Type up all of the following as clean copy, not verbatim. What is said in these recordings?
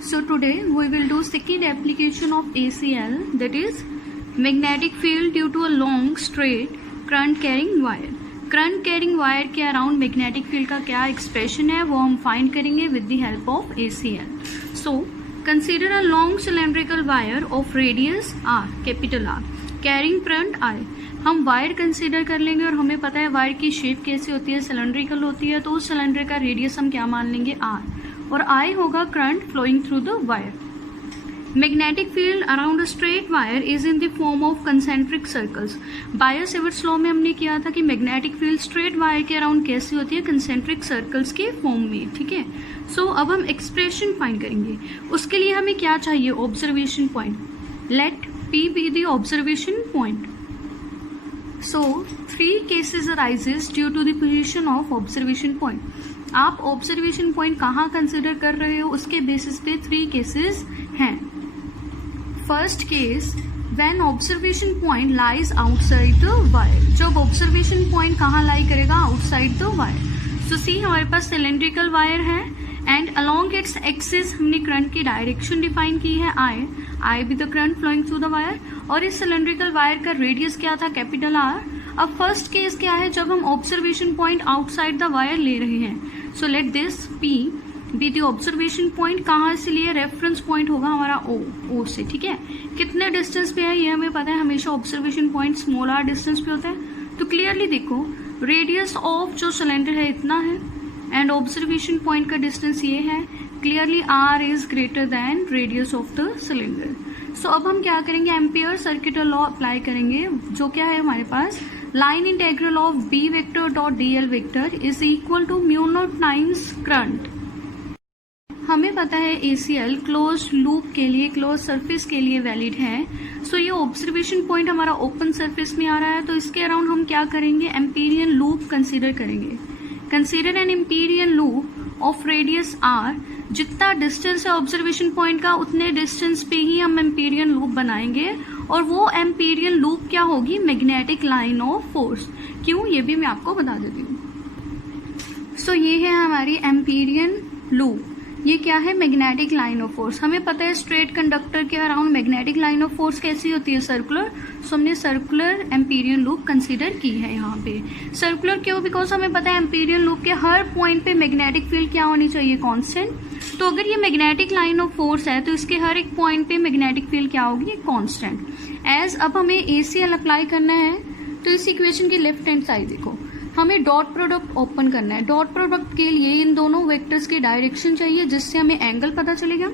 So today we will do second application of ACL, that is magnetic field due to a long straight current carrying wire. Current carrying wire के around magnetic field का क्या expression है वो हम find करेंगे with the help of ACL. So consider a long cylindrical wire of radius R, capital R, carrying current I. हम wire consider कर लेंगे और हमें पता है वायर की शेप कैसी होती है, सिलेंड्रिकल होती है, तो उस सिलेंडर का रेडियस हम क्या मान लेंगे, आर, और आई होगा current flowing through the wire. Magnetic field around a straight wire is in the form of concentric circles. Biot Savart's law में हमने किया था कि मैग्नेटिक फील्ड स्ट्रेट वायर के अराउंड कैसी होती है, कंसेंट्रिक सर्कल्स के फॉर्म में. ठीक है, सो अब हम एक्सप्रेशन फाइंड करेंगे. उसके लिए हमें क्या चाहिए, observation point. Let P be the observation point. So 3 cases arises due to the position of observation point. आप ऑब्जर्वेशन पॉइंट कहाँ कंसिडर कर रहे हो उसके बेसिस पे 3 केसेस हैं. First case, when observation point lies outside the wire. जब observation point कहाँ लाई करेगा, outside the wire. So see हमारे पास सिलेंड्रिकल वायर है एंड अलोंग इट्स एक्सिस हमने करंट की डायरेक्शन डिफाइन की है, I be the current flowing through the wire, और इस सिलेंड्रिकल वायर का रेडियस क्या था, कैपिटल आर. अब फर्स्ट केस क्या है, जब हम observation point outside the wire ले रहे हैं. So let this P be the observation point. कहाँ से लिए, रेफरेंस पॉइंट होगा हमारा ओ से. ठीक है, कितने डिस्टेंस पे है ये हमें पता है, हमेशा observation point small R distance पे होता है. तो क्लियरली देखो रेडियस ऑफ जो सिलेंडर है इतना है एंड ऑब्जर्वेशन पॉइंट का डिस्टेंस ये है. Clearly R is greater than radius of the cylinder. So अब हम क्या करेंगे, एम्पियर सर्किट लॉ अप्लाई करेंगे, जो क्या है हमारे पास, line integral of B vector dot D L vector is equal to mu naught times current. हमें पता है ACL क्लोज लूप के लिए, क्लोज सरफेस के लिए वैलिड है. सो ये ऑब्जर्वेशन पॉइंट हमारा ओपन सरफेस में आ रहा है, तो इसके अराउंड हम क्या करेंगे, एम्पीरियन लूप कंसीडर करेंगे. Consider an Amperian loop of radius R. जितना डिस्टेंस है ऑब्जर्वेशन पॉइंट का उतने डिस्टेंस पे ही हम एम्पीरियन लूप बनाएंगे, और वो एम्पीरियन लूप क्या होगी, मैग्नेटिक लाइन ऑफ फोर्स. क्यों, ये भी मैं आपको बता देती हूँ. सो ये है हमारी एम्पीरियन लूप. ये क्या है, मैग्नेटिक लाइन ऑफ फोर्स. हमें पता है स्ट्रेट कंडक्टर के around magnetic line of force कैसी होती है, सर्कुलर. सो हमने सर्कुलर एम्पीरियन लूप कंसीडर की है यहाँ पे. सर्कुलर क्यों, बिकॉज हमें पता है एम्पीरियन लूप के हर पॉइंट पे मैग्नेटिक फील्ड क्या होनी चाहिए, कांस्टेंट. तो अगर ये मैग्नेटिक लाइन ऑफ फोर्स है तो इसके हर एक पॉइंट पे मैग्नेटिक फील्ड क्या होगी, कांस्टेंट. एज अब हमें ACL अप्लाई करना है, तो इस इक्वेशन की लेफ्ट हैंड साइड देखो, हमें डॉट प्रोडक्ट ओपन करना है. डॉट प्रोडक्ट के लिए इन दोनों वेक्टर्स की डायरेक्शन चाहिए, जिससे हमें एंगल पता चलेगा.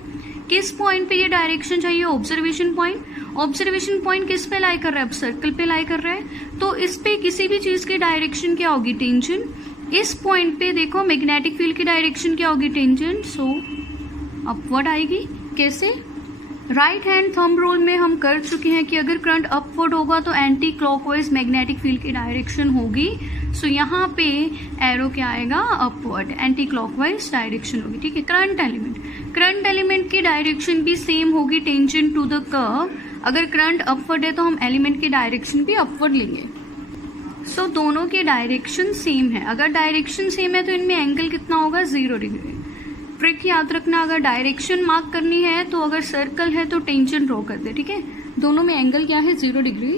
किस पॉइंट पे ये डायरेक्शन चाहिए, ऑब्जर्वेशन पॉइंट. ऑब्जर्वेशन पॉइंट किस पे लाई कर रहा है, अब सर्कल पे लाई कर रहा है, तो इस पे किसी भी चीज की डायरेक्शन क्या होगी, टेंजेंट. इस पॉइंट पे देखो मैग्नेटिक फील्ड की डायरेक्शन क्या होगी, टेंजेंट. सो अपवर्ड आएगी. कैसे, राइट हैंड थंब रूल में हम कर चुके हैं कि अगर करंट अपवर्ड होगा तो एंटी क्लॉकवाइज मैग्नेटिक फील्ड की डायरेक्शन होगी. सो यहाँ पे एरो क्या आएगा, अपवर्ड, एंटी क्लॉकवाइज डायरेक्शन होगी. ठीक है, करंट एलिमेंट की डायरेक्शन भी सेम होगी, टेंजेंट टू द कर्व. अगर करंट अपवर्ड है तो हम एलिमेंट की डायरेक्शन भी अपवर्ड लेंगे. सो दोनों की डायरेक्शन सेम है. अगर डायरेक्शन सेम है तो इनमें एंगल कितना होगा, 0 डिग्री. ट्रिक याद रखना, अगर डायरेक्शन मार्क करनी है तो अगर सर्कल है तो टेंजेंट ड्रॉ कर दे. ठीक है, दोनों में एंगल क्या है, 0 डिग्री.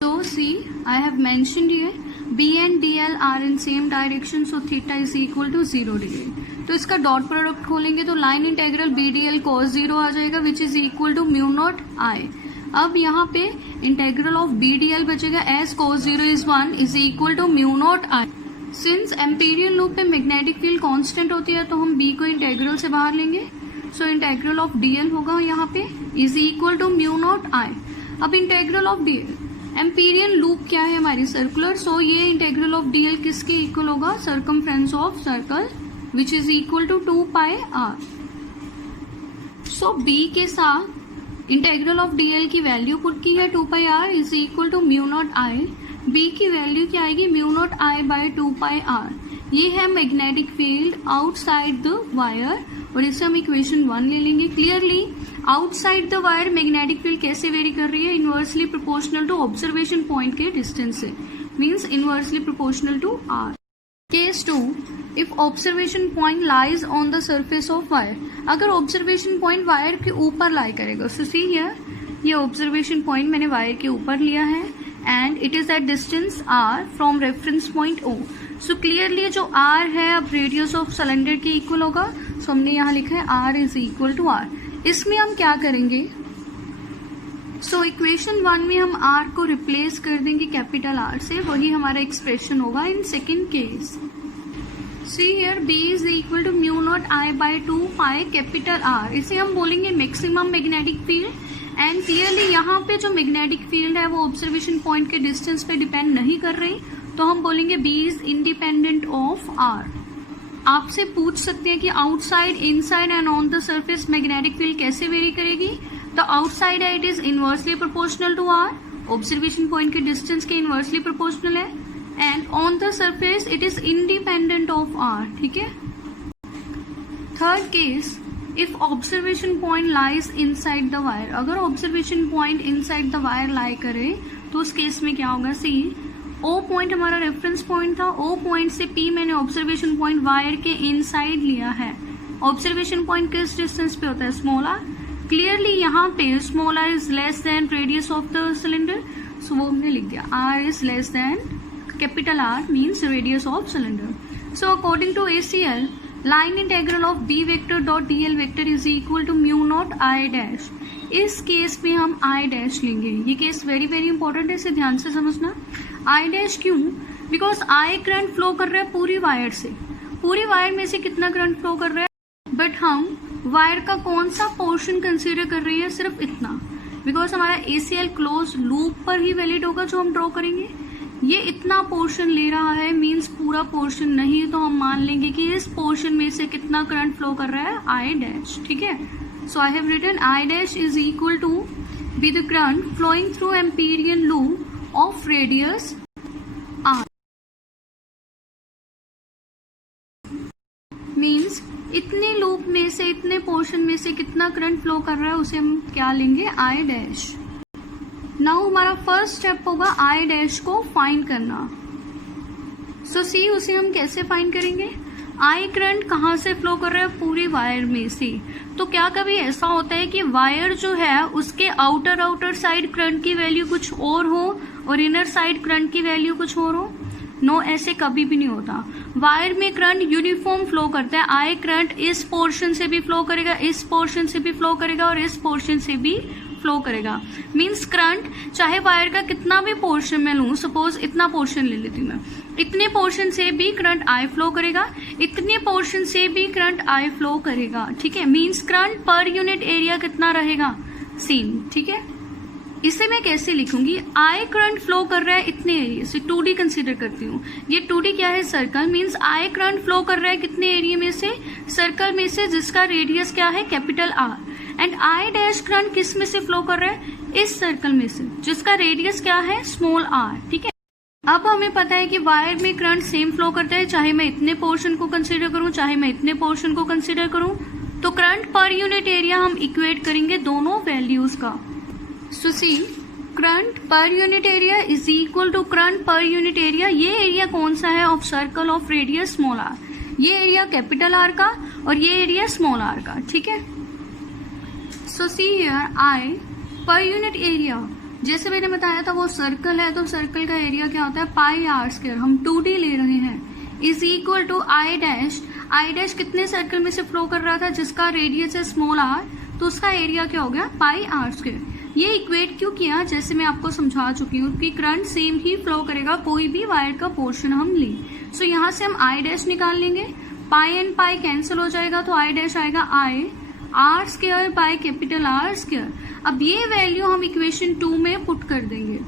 तो see I have mentioned here B and DL are in same direction, so theta is equal to 0 डिग्री. तो इसका डॉट प्रोडक्ट खोलेंगे तो लाइन इंटेग्रल BDL cos 0 आ जाएगा, which is equal to mu naught I. अब यहाँ पे इंटेग्रल ऑफ BDL बचेगा as cos 0 is 1 is equal to mu naught I. Since Amperian loop पे मैग्नेटिक फील्ड कांस्टेंट होती है तो हम B को इंटेग्रल से बाहर लेंगे. सो इंटेग्रल ऑफ DL होगा यहाँ पे is equal to mu naught I. अब integral of DL, Amperian loop क्या है हमारी, सर्कुलर. सो ये इंटेग्रल ऑफ DL किसके इक्वल होगा, circumference of circle, which is equal to 2 pi R. So B के साथ इंटेग्रल ऑफ DL की वैल्यू पुट की है 2 पाई आर is equal to mu naught I. B की वैल्यू क्या आएगी, mu naught I by 2 pi are. ये है magnetic field outside the wire, और इसे हम इक्वेशन 1 ले लेंगे. Clearly outside the wire magnetic field कैसे वेरी कर रही है, inversely proportional to observation point के डिस्टेंस से, means inversely proportional to R. Case 2, if observation point lies on the surface of wire, अगर ऑब्जर्वेशन पॉइंट वायर के ऊपर lie करेगा, सो सी हियर, ये ऑब्जर्वेशन पॉइंट मैंने वायर के ऊपर लिया है and it is at distance r from reference point O। So clearly जो r है अब रेडियस ऑफ सिलेंडर के इक्वल होगा, सो हमने यहाँ लिखा है r is equal to r। इसमें हम क्या करेंगे, सो इक्वेशन 1 में हम r को रिप्लेस कर देंगे कैपिटल R से, वही हमारा एक्सप्रेशन होगा in second case. See here B is equal to mu naught I by 2 pi capital R, इसे हम बोलेंगे maximum magnetic field. And clearly यहाँ पे जो मैग्नेटिक फील्ड है वो ऑब्जर्वेशन पॉइंट के डिस्टेंस पे डिपेंड नहीं कर रही, तो हम बोलेंगे B is independent of R। आपसे पूछ सकते हैं कि outside, inside and on the surface magnetic field कैसे वेरी करेगी, तो आउटसाइड है it is inversely proportional to R, observation point के डिस्टेंस के इनवर्सली प्रोपोर्शनल है, and on the surface it is independent of R, ठीक है। Third case, if observation point lies inside the wire, अगर observation point inside the wire lie करे तो उस case में क्या होगा, सी O पॉइंट हमारा रेफरेंस पॉइंट था, O पॉइंट से P मैंने ऑब्जर्वेशन पॉइंट वायर के इनसाइड लिया है। ऑब्जर्वेशन पॉइंट किस डिस्टेंस पे होता है, स्मॉल r। क्लियरली यहाँ पे small r is less than radius of the cylinder, so वो हमने लिख दिया r is less than capital R means radius of cylinder. So according to ACL, line integral of B vector dot DL vector is equal to mu naught I dash. इस case में हम I dash लेंगे, ये case very very important है, इसे ध्यान से समझना। I डैश क्यों, बिकॉज I करंट फ्लो कर रहा है पूरी वायर से, पूरी वायर में से कितना करंट फ्लो कर रहा है, बट हम वायर का कौन सा पोर्शन कंसीडर कर रही है, सिर्फ इतना, बिकॉज हमारा ACL क्लोज लूप पर ही वैलिड होगा जो हम ड्रॉ करेंगे। ये इतना पोर्शन ले रहा है मींस पूरा पोर्शन नहीं, तो हम मान लेंगे कि इस पोर्शन में से कितना करंट फ्लो कर रहा है, I डैश, ठीक है। So I have written I dash is equal to be the current flowing through Amperian loop of radius R, means इतने लूप में से, इतने पोर्शन में से कितना करंट फ्लो कर रहा है उसे हम क्या लेंगे, I डैश। नाउ हमारा फर्स्ट स्टेप होगा I डैश को फाइंड करना। सो सी उसे हम कैसे फाइंड करेंगे, I करंट कहाँ से फ्लो कर रहा है, पूरी वायर में से। तो क्या कभी ऐसा होता है कि वायर जो है उसके आउटर साइड करंट की वैल्यू कुछ और हो और इनर साइड करंट की वैल्यू कुछ और हो, नो, ऐसे कभी भी नहीं होता। वायर में करंट यूनिफॉर्म फ्लो करता है, I करंट इस पोर्शन से भी फ्लो करेगा, इस पोर्शन से भी फ्लो करेगा और इस पोर्शन से भी फ्लो करेगा। मींस करंट चाहे वायर का कितना भी पोर्शन मैं लूं, सपोज इतना पोर्शन ले लेती हूँ मैं, इतने पोर्शन से भी करंट I फ्लो करेगा, इतने पोर्शन से भी करंट I फ्लो करेगा, ठीक है। Means current per unit area कितना रहेगा, सेम, ठीक है। इसे मैं कैसे लिखूंगी, I करंट फ्लो कर रहा है इतने एरिया से, 2D कंसीडर करती हूँ, ये 2D क्या है, circle, means I current flow कर रहा है कितने एरिया में से, सर्कल में से, जिसका रेडियस क्या है, capital R। And I dash current किस में से फ्लो कर रहा है, इस सर्कल में से, जिसका रेडियस क्या है, स्मॉल r, ठीक है। अब हमें पता है कि वायर में करंट सेम फ्लो करता है, चाहे मैं इतने पोर्शन को कंसीडर करूं, चाहे मैं इतने पोर्शन को कंसीडर करूं, तो करंट पर यूनिट एरिया हम इक्वेट करेंगे दोनों वैल्यूज का। So see, current per unit area is equal to current per unit area, ये एरिया कौन सा है, of circle of radius small r, ये एरिया कैपिटल R का और ये एरिया स्मॉल r का, ठीक है। So see here I per unit area, जैसे मैंने बताया था वो सर्कल है, तो सर्कल का एरिया क्या होता है, पाई r स्क्वायर, हम 2D ले रहे हैं, is equal to I dash. I dash कितने सर्कल में से फ्लो कर रहा था, जिसका रेडियस है स्मॉल r, तो उसका एरिया क्या हो गया, पाई r स्क्वायर। ये इक्वेट क्यों किया, जैसे मैं आपको समझा चुकी हूँ कि करंट सेम ही फ्लो करेगा कोई भी वायर का पोर्शन हम ले। सो यहाँ से हम I डैश निकाल लेंगे, पाई एंड पाई कैंसिल हो जाएगा, तो I डैश आएगा I R square by capital R square. अब ये वैल्यू हम इक्वेशन 2 में पुट कर देंगे।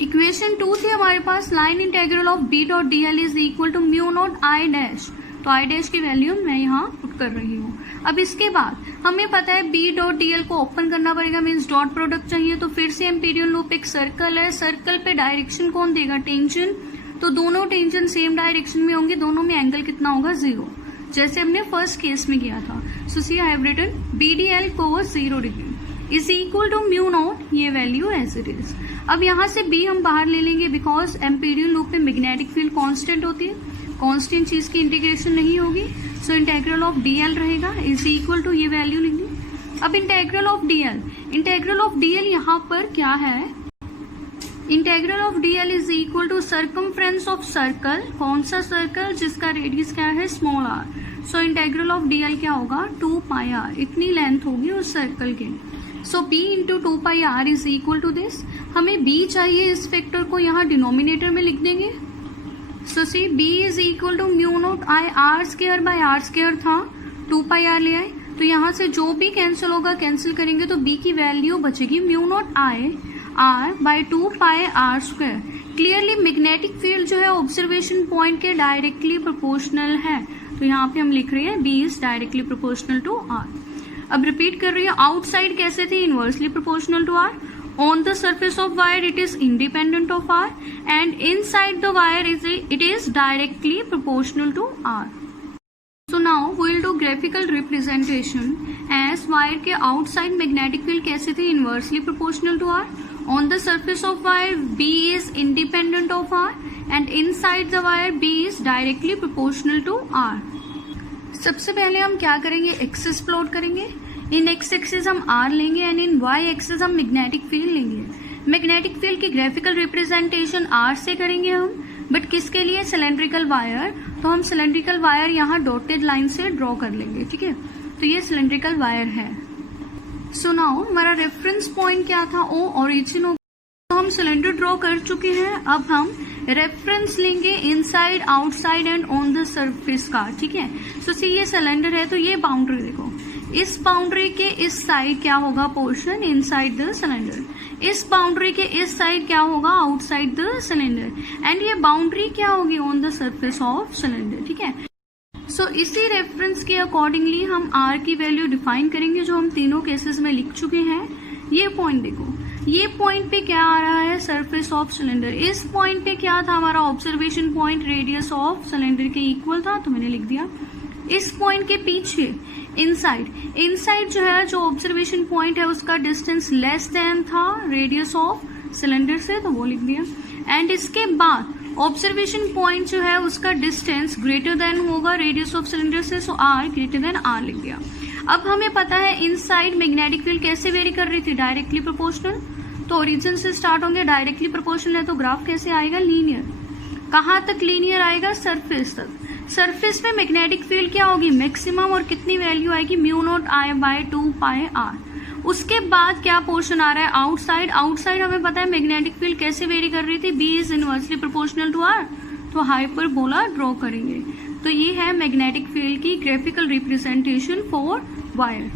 इक्वेशन 2 थी हमारे पास, line integral of B dot DL is equal to mu naught I dash, तो I डैश की वैल्यू मैं यहाँ पुट कर रही हूँ। अब इसके बाद हमें पता है B डॉट DL को ओपन करना पड़ेगा, मीन्स डॉट प्रोडक्ट चाहिए, तो फिर से एम्पीरियल लूप, एक सर्कल है, सर्कल पे डायरेक्शन कौन देगा, टेंशन, तो दोनों टेंशन सेम डायरेक्शन में होंगे, दोनों में एंगल कितना होगा, 0, जैसे हमने फर्स्ट केस में किया था। So see I have written BDL cos 0 degree is equal to mu naught, ये वैल्यू एज इट इज। अब यहाँ से B हम बाहर ले लेंगे, बिकॉज एम्पीरियल लूप में मैग्नेटिक फील्ड कांस्टेंट होती है, कांस्टेंट चीज की इंटीग्रेशन नहीं होगी, सो इंटेग्रल ऑफ dl रहेगा इज इक्वल टू, ये वैल्यू लिख ली। अब इंटेग्रल ऑफ dl यहाँ पर क्या है, integral of dl is equal to circumference of circle, कौन सा सर्कल, जिसका रेडियस क्या है, small r। So integral of dl क्या होगा, 2 पाई r, इतनी लेंथ होगी उस सर्कल की। So b into 2 pi r is equal to this. हमें b चाहिए, इस फैक्टर को यहाँ डिनोमिनेटर में लिख देंगे। So see b is equal to mu naught I R square by R square था, 2 पाई r ले आए, तो यहाँ से जो भी कैंसिल होगा कैंसिल करेंगे तो b की वैल्यू बचेगी mu naught I R by 2 pi R square. Clearly magnetic field जो है ऑब्जर्वेशन पॉइंट के डायरेक्टली प्रोपोर्शनल है, तो यहाँ पे हम लिख रहे हैं b is directly proportional to r। अब रिपीट कर रही है, आउटसाइड कैसे थे, inversely proportional to r, on the surface of wire it is independent of r, and inside the wire it is directly proportional to r. So now we will do graphical representation as wire के outside magnetic field कैसे थे, inversely proportional to r, on the surface of wire b is independent of r, and inside the wire b is directly proportional to r. सबसे पहले हम क्या करेंगे, axis plot करेंगे। इन x axis हम are लेंगे एंड इन वाई एक्सिस हम magnetic field लेंगे। मैग्नेटिक फील्ड की ग्राफिकल रिप्रेजेंटेशन आर से करेंगे हम, बट किसके लिए, सिलेंड्रिकल वायर, तो हम सिलेंड्रिकल वायर यहाँ डॉटेड लाइन से ड्रॉ कर लेंगे, ठीक है। तो ये सिलेंड्रिकल वायर है। सो नाउ हमारा रेफरेंस पॉइंट क्या था, ओ ओरिजिन, तो हम सिलेंडर ड्रॉ कर चुके हैं। अब हम रेफरेंस लेंगे inside, outside and on the surface का, ठीक है। सो सी ये सिलेंडर है, तो ये बाउंड्री देखो, इस बाउंड्री के इस साइड क्या होगा पोर्शन, इनसाइड द सिलेंडर, इस बाउंड्री के इस साइड क्या होगा, आउटसाइड द सिलेंडर, एंड ये बाउंड्री क्या होगी, on the surface of cylinder, ठीक है। सो इसी रेफरेंस के अकॉर्डिंगली हम आर की वैल्यू डिफाइन करेंगे, जो हम तीनों केसेस में लिख चुके हैं। ये पॉइंट देखो, ये पॉइंट पे क्या आ रहा है, सरफेस ऑफ सिलेंडर, इस पॉइंट पे क्या था हमारा observation point, radius of cylinder के इक्वल था, तो मैंने लिख दिया। इस पॉइंट के पीछे इनसाइड जो है, जो ऑब्जर्वेशन पॉइंट है उसका डिस्टेंस लेस देन था रेडियस ऑफ सिलेंडर से, तो वो लिख दिया। एंड इसके बाद ऑब्जर्वेशन पॉइंट जो है उसका डिस्टेंस ग्रेटर देन होगा रेडियस ऑफ सिलेंडर से, सो आर ग्रेटर देन आर लिख दिया। अब हमें पता है इनसाइड मैग्नेटिक फील्ड कैसे वेरी कर रही थी, डायरेक्टली प्रोपोर्शनल, तो ओरिजिन से स्टार्ट होंगे, डायरेक्टली प्रोपोर्शनल है तो ग्राफ कैसे आएगा, लीनियर। कहाँ तक लीनियर आएगा, सरफेस तक। सरफेस में मैग्नेटिक फील्ड क्या होगी, मैक्सिमम, और कितनी वैल्यू आएगी, mu naught I by 2 pi R. उसके बाद क्या पोर्शन आ रहा है, आउटसाइड। आउटसाइड हमें पता है मैग्नेटिक फील्ड कैसे वेरी कर रही थी, B is inversely proportional to R, तो हाइपरबोला ड्रॉ करेंगे। तो ये है मैग्नेटिक फील्ड की ग्राफिकल रिप्रेजेंटेशन फॉर वायर।